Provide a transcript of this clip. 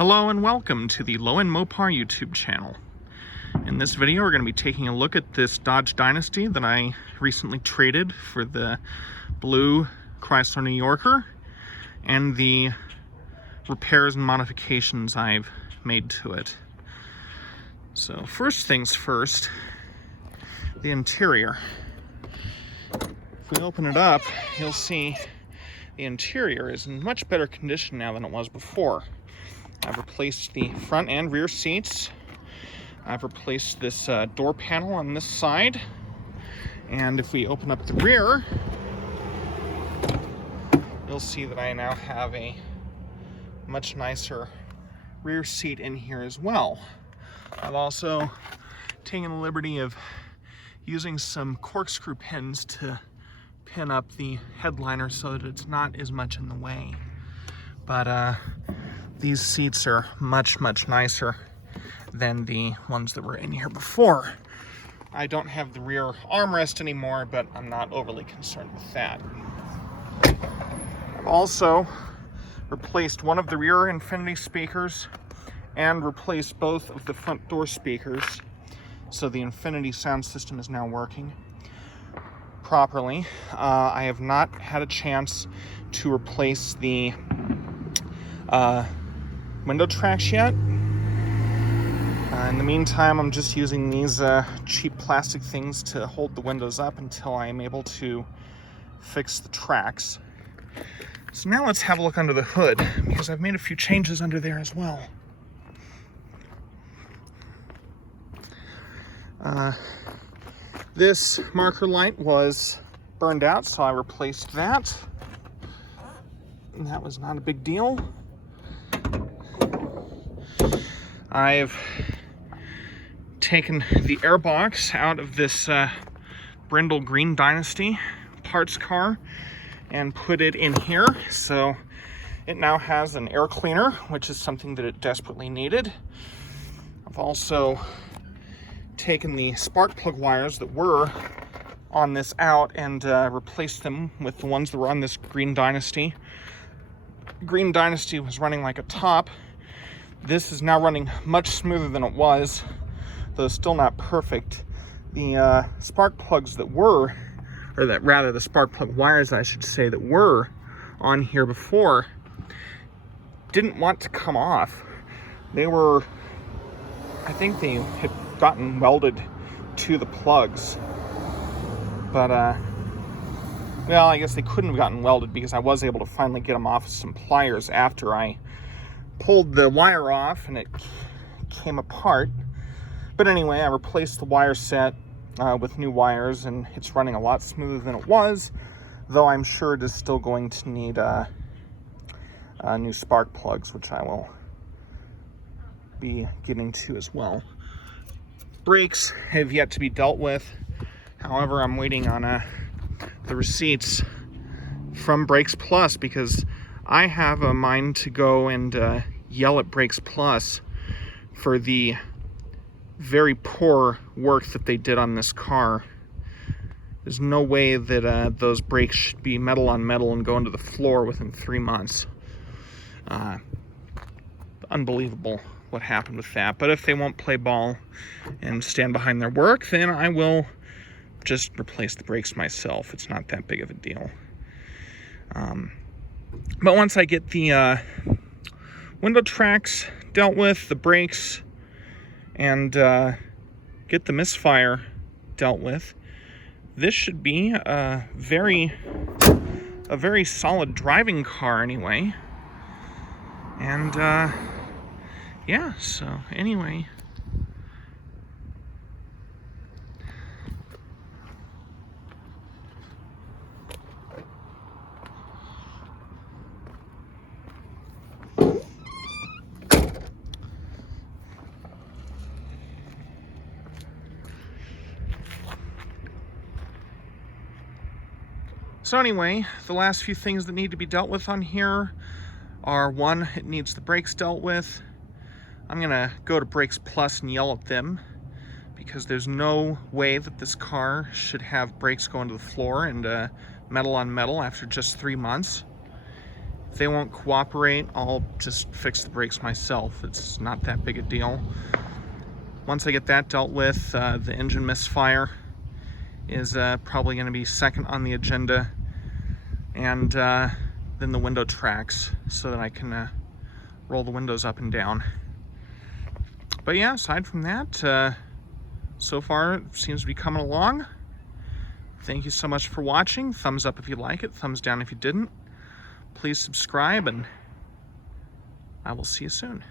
Hello and welcome to the Low End Mopar YouTube channel. In this video we're going to be taking a look at this Dodge Dynasty that I recently traded for the blue Chrysler New Yorker and the repairs and modifications I've made to it. So first things first, the interior. If we open it up, you'll see the interior is in much better condition now than it was before. I've replaced the front and rear seats. I've replaced this door panel on this side. And if we open up the rear, you'll see that I now have a much nicer rear seat in here as well. I've also taken the liberty of using some corkscrew pins to pin up the headliner so that it's not as much in the way. But these seats are much nicer than the ones that were in here before. I don't have the rear armrest anymore, but I'm not overly concerned with that. I've also replaced one of the rear Infinity speakers and replaced both of the front door speakers, so the Infinity sound system is now working properly. I have not had a chance to replace the window tracks yet. In the meantime, I'm just using these cheap plastic things to hold the windows up until I am able to fix the tracks. So now let's have a look under the hood, because I've made a few changes under there as well. This marker light was burned out, so I replaced that. And that was not a big deal. I've taken the airbox out of this brindle green Dynasty parts car and put it in here, so it now has an air cleaner, which is something that it desperately needed. I've also taken the spark plug wires that were on this out and replaced them with the ones that were on this green Dynasty. Green Dynasty was running like a top. This is now running much smoother than it was, though still not perfect. The spark plugs that were, or that rather the spark plug wires I should say, that were on here before didn't want to come off. They were, I think they had gotten welded to the plugs, but well, I guess they couldn't have gotten welded because I was able to finally get them off with some pliers after I pulled the wire off and it came apart. But anyway, I replaced the wire set with new wires, and it's running a lot smoother than it was, though I'm sure it is still going to need new spark plugs, which I will be getting to as well. Brakes have yet to be dealt with. However, I'm waiting on the receipts from Brakes Plus, because I have a mind to go and yell at Brakes Plus for the very poor work that they did on this car. There's no way that those brakes should be metal on metal and go into the floor within 3 months. Unbelievable what happened with that. But if they won't play ball and stand behind their work, then I will just replace the brakes myself. It's not that big of a deal. But once I get the window tracks dealt with, the brakes, and get the misfire dealt with, this should be a very solid driving car anyway. And yeah, so anyway, the last few things that need to be dealt with on here are, one, it needs the brakes dealt with. I'm gonna go to Brakes Plus and yell at them, because there's no way that this car should have brakes going to the floor and metal on metal after just 3 months. If they won't cooperate, I'll just fix the brakes myself. It's not that big a deal. Once I get that dealt with, the engine misfire is probably going to be second on the agenda, and then the window tracks, so that I can roll the windows up and down. But yeah, aside from that, so far it seems to be coming along. Thank you so much for watching. Thumbs up if you like it, thumbs down if you didn't. Please subscribe, and I will see you soon.